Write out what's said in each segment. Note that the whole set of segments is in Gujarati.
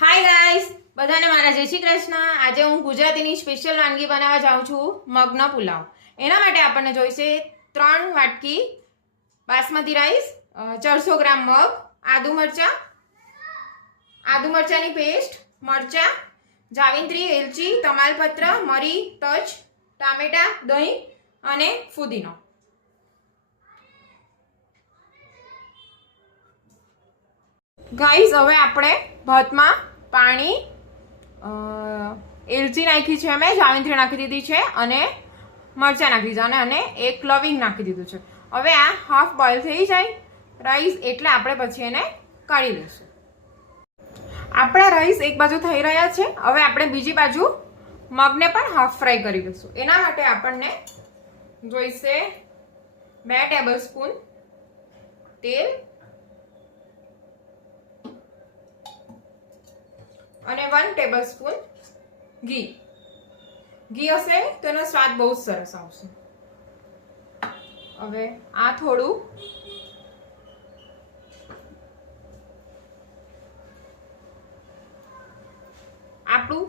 હાય ગાઈસ, બધાને મારા જય શ્રી કૃષ્ણ। આજે હું ગુજરાતીની સ્પેશિયલ વાનગી બનાવવા જાઉં છું, મગનો પુલાવ। એના માટે આપણને જોઈશે 3 વાટકી બાસમતી રાઈસ, 400 ગ્રામ મગ, આદુ મરચાની પેસ્ટ, મરચા, જાવિત્રી, એલચી, તમાલપત્ર, મરી, તજ, ટામેટા, દહીં અને ફુદીનો। ગાઈસ, હવે આપણે ભાતમાં પાણી, એલચી નાખી છે, મેં જાવિત્રી નાખી દીધી છે અને મરચાં નાખી દીધા અને એક લવિંગ નાખી દીધું છે। હવે આ હાફ બોઇલ થઈ જાય રાઈસ એટલે આપણે પછી એને કાઢી લઈશું। આપણા રાઈસ એક બાજુ થઈ રહ્યા છે, હવે આપણે બીજી બાજુ મગને પણ હાફ ફ્રાય કરી લઈશું। એના માટે આપણને જોઈશે 2 ટેબલસ્પૂન તેલ અને 1 ટેબલસ્પૂન ઘી। ઘી હશે તો એનો સ્વાદ બહુ સરસ આવશે। હવે આ થોડું આપણું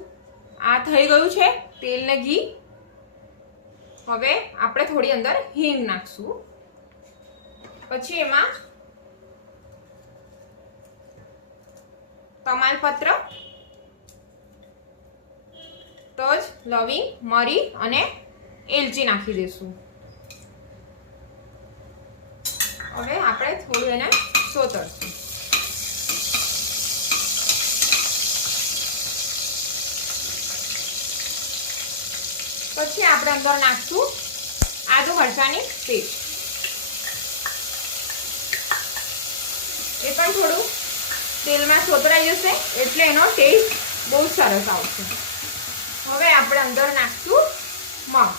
આ થઈ ગયું છે તેલ ને ઘી। હવે આપણે થોડી અંદર હિંગ નાખશું, પછી એમાં તમાલપત્ર, તજ, લવિંગ, મરી અને એલચી નાખી દઈશું। હવે આપણે થોડું એને સોતરશું। પછી આપણે અંદર નાખશું આદુ મરચાની પેસ્ટ। એ પણ થોડું તેલમાં સોતરાઈ જશે એટલે એનો ટેસ્ટ બહુ સરસ આવશે। હવે આપણે અંદર નાખશું મગ।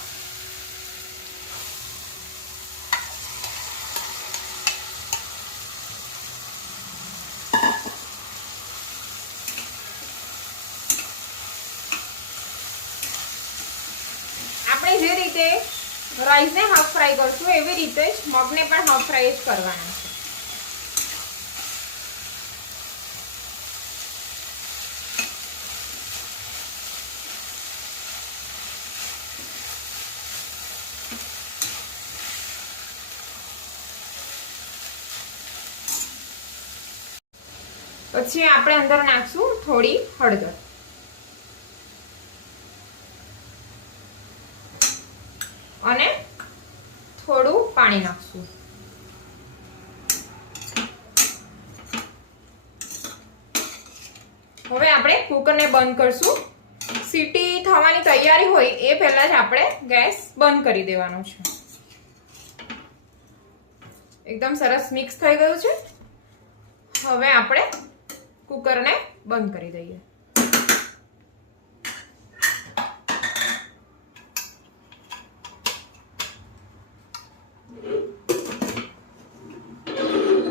આપણે જે રીતે રાઈસને હાફ ફ્રાય કરશું એવી રીતે જ મગને પણ હાફ ફ્રાય જ કરવાના છે। પછી આપણે અંદર નાખશું થોડી હળદર અને થોડું પાણી નાખશું। હવે આપણે કુકરને બંધ કરશું। સીટી થવાની તૈયારી હોય એ પહેલા જ આપણે ગેસ બંધ કરી દેવાનો છે। એકદમ સરસ મિક્સ થઈ ગયું છે। હવે આપણે કુકરને બંધ કરી દઈએ।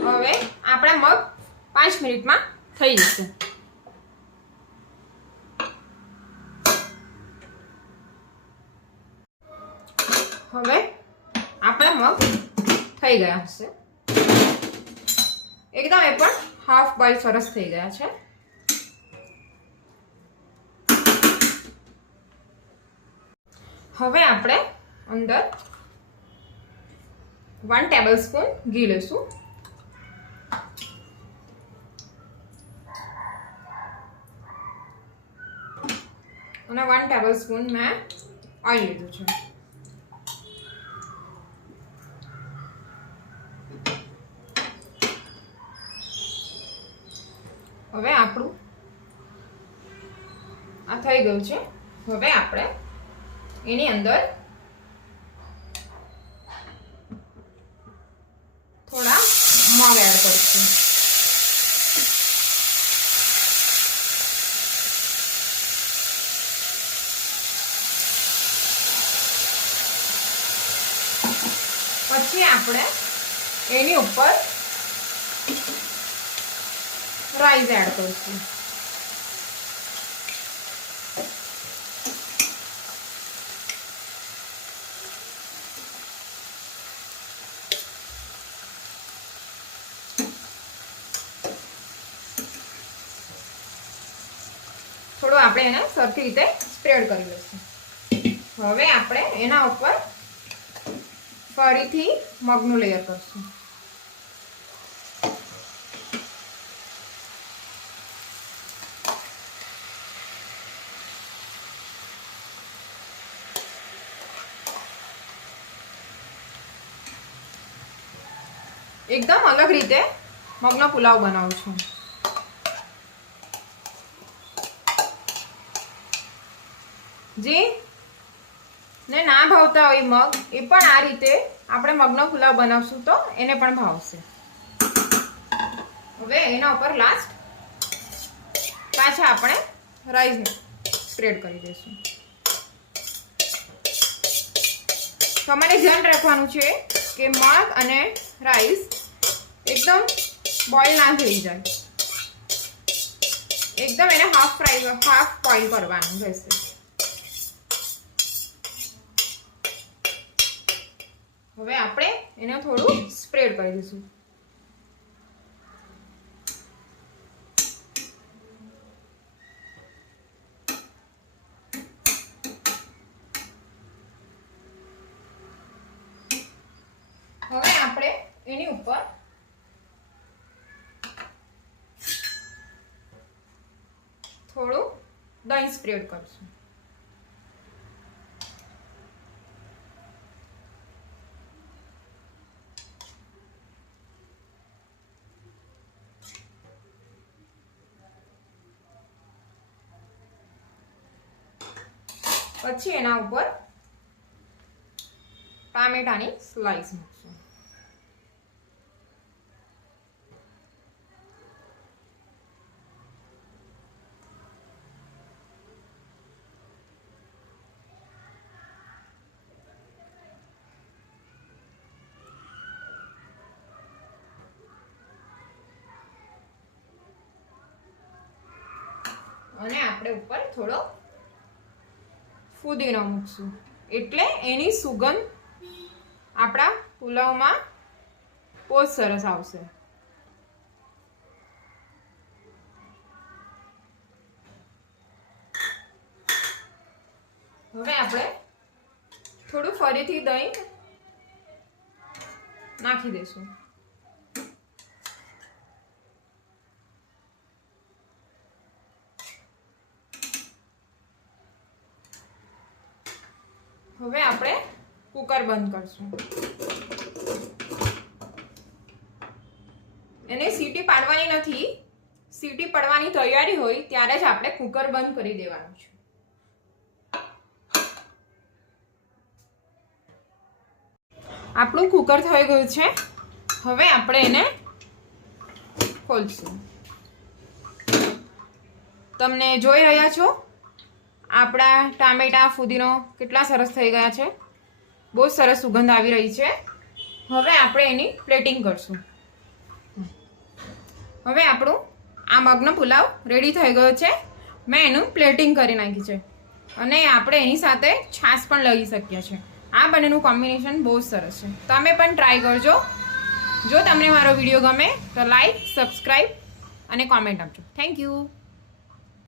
હવે આપણા મગ 5 મિનિટમાં થઈ જશે। હવે આપણા મગ થઈ ગયા હશે એકદમ, એ પણ હાફ બોઇલ સરસ થઈ ગયા છે। હવે આપણે અંદર 1 ટેબલસ્પૂન ઘી લઈશું અને 1 ટેબલસ્પૂન મેં ઓઇલ લીધું છે। હવે આપણું આ થઈ ગયું છે। હવે આપણે એની અંદર થોડા મગ એડ કરીશું। પછી આપણે એની ઉપર રાઈસ એડ કરીશું। થોડું આપણે એને સરખી રીતે સ્પ્રેડ કરી લઈશું. હવે આપણે એના ઉપર ફરીથી મગનું લેયર કરશું. એકદમ અલગ રીતે મગનો પુલાવ બનાવું છું. જે ને ના ભાવતા હોય મગ, એ પણ આ રીતે આપણે મગનો પુલાવ બનાવશું તો એને પણ ભાવશે. હવે એના ઉપર લાસ્ટ પાછા આપણે રાઈસને સ્પ્રેડ કરી દઈશું. તમારે ધ્યાન રાખવાનું છે કે મગ અને રાઈસ એકદમ બોઇલ ના થઈ જાય. એકદમ એને હાફ બોઇલ કરવાનું રહેશે. હવે આપણે એને થોડું સ્પ્રેડ કરી દઈશું. હવે આપણે એની ઉપર થોડું દહીં સ્પ્રેડ કરશું. પછી એના ઉપર ટામેટાની સ્લાઈસ મૂકશું. અને આપણે ઉપર થોડો ફુદીનો મૂકશું એટલે એની સુગંધ આપણા પુલાવમાં બહુ સરસ આવશે. હવે આપણે થોડું ફરીથી દહીં નાખી દઈશું. હવે આપણે કુકર બંધ કરશું. એને સીટી પાડવાની નથી. સીટી પડવાની તૈયારી હોય ત્યારે જ આપણે કુકર બંધ કરી દેવાનું છે. આપણું કુકર થઈ ગયું છે. હવે આપણે એને ખોલશું. તમને જોઈ રહ્યા છો આપણા ટામેટા ફુદીનો કેટલા સરસ થઈ ગયા છે. બહુ સરસ સુગંધ આવી રહી છે. હવે આપણે એની પ્લેટિંગ કરશું. હવે આપણું આ મગનો પુલાવ રેડી થઈ ગયો છે. મેં એનું પ્લેટિંગ કરી નાખી છે અને આપણે એની સાથે છાશ પણ લઈ શકીએ છીએ. આ બંનેનું કોમ્બિનેશન બહુ સરસ છે. તમે પણ ટ્રાય કરજો. જો તમને મારો વિડીયો ગમે તો લાઈક, સબસ્ક્રાઈબ અને કોમેન્ટ આપજો. Thank you.